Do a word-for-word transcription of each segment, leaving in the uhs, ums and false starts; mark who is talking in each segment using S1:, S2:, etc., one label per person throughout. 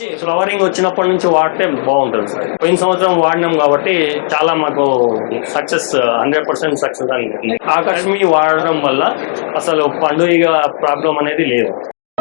S1: Flowering వచ్చినప్పటి నుంచి వాడితే బాగుంటుంది సార్. పోయిన సంవత్సరం వాడినాం కాబట్టి చాలా మాకు సక్సెస్ హండ్రెడ్ పర్సెంట్ సక్సెస్ అని. ఆకర్షమి వాడడం వల్ల అసలు పండుగ ప్రాబ్లం అనేది లేదు.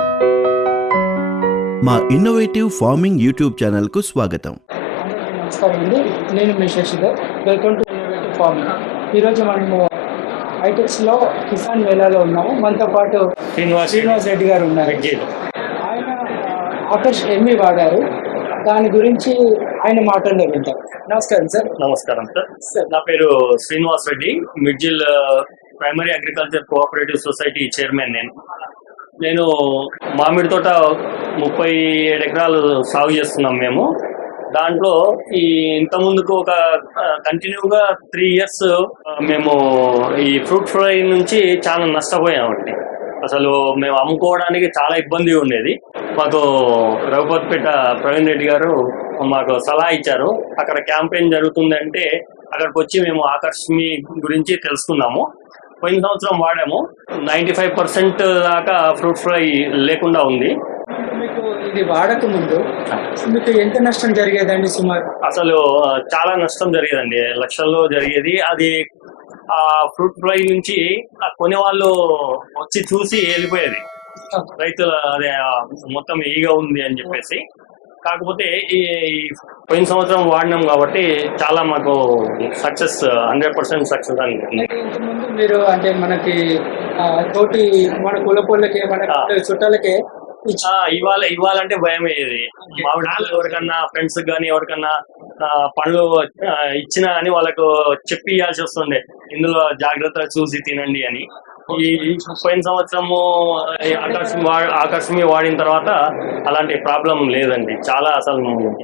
S2: మా ఇన్నోవేటివ్ ఫార్మింగ్ యూట్యూబ్ ఛానల్ కు స్వాగతం.
S3: నమస్కారం అండి, నేను మీ Shashidhar. Welcome to innovative farming. ఈరోజు మనము హైటెక్స్ లో కిసాన్ మేళాలో ఉన్నాము. మనతో పాటు
S1: శ్రీనివాస్
S3: శ్రీనివాస్ రెడ్డి గారు ఉన్నారు. ఆయన ఆకర్ష్ ఎమ్మి వాడారు, దాని గురించి ఆయన మాటల్లో వింటాం. నమస్కారం సార్.
S1: నమస్కారం సార్. నా పేరు Srinivas Reddy, Midjil primary agriculture cooperative society chairman. నేను నేను మామిడి తోట ముప్పై ఏడు ఎకరాలు సాగు చేస్తున్నాం మేము. దాంట్లో ఈ ఇంత ముందుకు ఒక కంటిన్యూగా త్రీ ఇయర్స్ మేము ఈ ఫ్రూట్ ఫ్లై నుంచి చాలా నష్టపోయామండి. అసలు మేము అమ్ముకోవడానికి చాలా ఇబ్బంది ఉండేది. మాకు రఘుపతిపేట ప్రవీణ్ రెడ్డి గారు మాకు సలహా ఇచ్చారు. అక్కడ క్యాంపెయిన్ జరుగుతుందంటే అక్కడికి వచ్చి మేము ఆకర్షమి గురించి తెలుసుకున్నాము. పోయిన సంవత్సరం వాడాము. నైంటీ ఫైవ్ పర్సెంట్ దాకా ఫ్రూట్ ఫ్లై లేకుండా ఉంది.
S3: మీకు ఇది వాడక ముందు మీకు ఎంత నష్టం జరిగేదండి సుమారు?
S1: అసలు చాలా నష్టం జరిగేదండి, లక్షల్లో జరిగేది. అది ఆ ఫ్రూట్ ఫ్లై నుంచి కొనే వాళ్ళు వచ్చి చూసి వెళ్ళిపోయేది. రైతుల అదే మొత్తం ఈగా ఉంది అని చెప్పేసి. కాకపోతే ఈ పోయిన సంవత్సరం వాడినాం కాబట్టి చాలా మాకు సక్సెస్ హండ్రెడ్ పర్సెంట్ సక్సెస్ అని.
S3: ఇంతకుముందు మీరు అంటే మనకి తోటి మన కులపోళ్ళకి మన చుట్టాలకే
S1: ఇవాళ ఇవ్వాలంటే భయం అయ్యేది. మామిడి ఎవరికన్నా ఫ్రెండ్స్ కానీ ఎవరికన్నా పండ్లు ఇచ్చినా కానీ వాళ్ళకు చెప్పి ఇవ్వాల్సి వస్తుండే, ఇందులో జాగ్రత్తగా చూసి తినండి అని. ఈ పోయిన సంవత్సరము ఆకర్షమి ఆకర్షమి వాడిన తర్వాత అలాంటి ప్రాబ్లం లేదండి. చాలా అసలు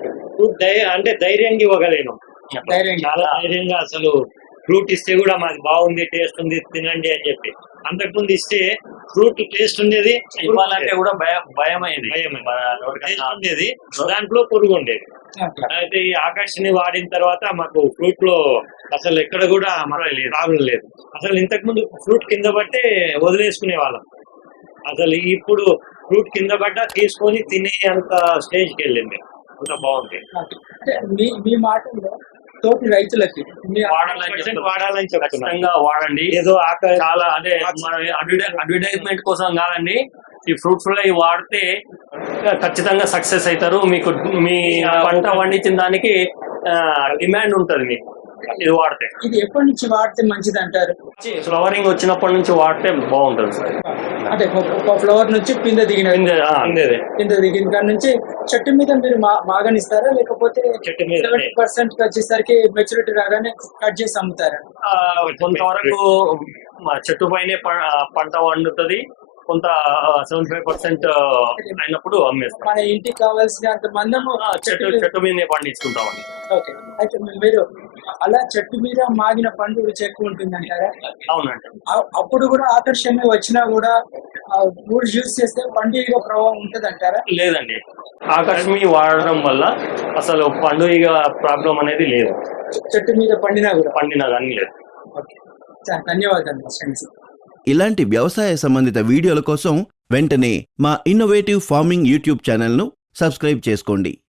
S4: అంటే ధైర్యంగా ఇవ్వగలేను. చాలా ధైర్యంగా అసలు ఫ్రూట్ ఇస్తే కూడా మాకు బాగుంది, టేస్ట్ ఉంది, తినండి అని చెప్పి. అంతకుముందు ఇస్తే ఫ్రూట్ టేస్ట్ ఉండేది,
S1: ఇవ్వాలంటే కూడా భయం భయం అయ్యేది.
S4: భయం ఉండేది, దాంట్లో పురుగు ఉండేది. అయితే ఈ ఆకర్షణ వాడిన తర్వాత మాకు ఫ్రూట్ లో అసలు ఎక్కడ కూడా ప్రాబ్లం లేదు. అసలు ఇంతకు ముందు ఫ్రూట్ కింద పట్టే వదిలేసుకునే వాళ్ళం. అసలు ఇప్పుడు ఫ్రూట్ కింద పడ్డా తీసుకొని తినే అంత స్టేజ్కి వెళ్ళింది. అంత బాగుంది.
S3: మీ మాటల్లో తోటి రైతులకి
S1: వాడాలని ఖచ్చితంగా వాడండి. ఏదో చాలా అంటే మన అడ్వర్టైజ్మెంట్ కోసం కాదండి. ఈ ఫ్రూట్ ఫ్లై వాడితే ఖచ్చితంగా సక్సెస్ అవుతారు. మీకు మీ పంట పండించిన దానికి డిమాండ్ ఉంటుంది మీకు ఇది వాడితే.
S3: ఇది ఎప్పటి నుంచి వాడితే మంచిది అంటారు?
S1: ఫ్లవరింగ్ వచ్చినప్పటి నుంచి వాడితే బాగుంటుంది సార్.
S3: అంటే ఫ్లవర్ నుంచి పిందె దిగిన పిందె దిగిన కాడ నుంచి చెట్టు మీద మీరు మాగనిస్తారా, లేకపోతే సెవెంటీ పర్సెంట్ వచ్చేసరికి మెచ్యూరిటీ రాగానే కట్ చేసి అమ్ముతారా?
S1: కొంతవరకు చెట్టు పైనే పంట వండుతుంది, కొంత సెవెంటీ ఫైవ్ పర్సెంట్ అయినప్పుడు అమ్మేస్తాం.
S3: మన ఇంటికి కావాల్సినంత మందము
S1: చెట్టు చెట్టు మీదనే పండించుకుంటామని.
S3: ఓకే, అయితే మీరు అలా చెట్టు మీద మాగిన పండు రుచి ఎక్కువ ఉంటుంది అంటారా?
S1: అవునండి.
S3: అప్పుడు కూడా ఆకర్షణ వచ్చినా కూడా మూడు జ్యూస్ చేస్తే పండుగ ప్రభావం ఉంటుంది అంటారా?
S1: లేదండి, ఆకర్షమి వాడడం వల్ల అసలు పండుగ ప్రాబ్లం అనేది లేదు.
S3: చెట్టు మీద పండినా కూడా
S1: పండినా కానీ లేదు.
S3: ఓకే, ధన్యవాదాలు.
S2: ఇలాంటి వ్యవసాయ సంబంధిత వీడియోల కోసం వెంటనే మా ఇన్నోవేటివ్ ఫార్మింగ్ యూట్యూబ్ ఛానల్ను సబ్స్క్రైబ్ చేసుకోండి.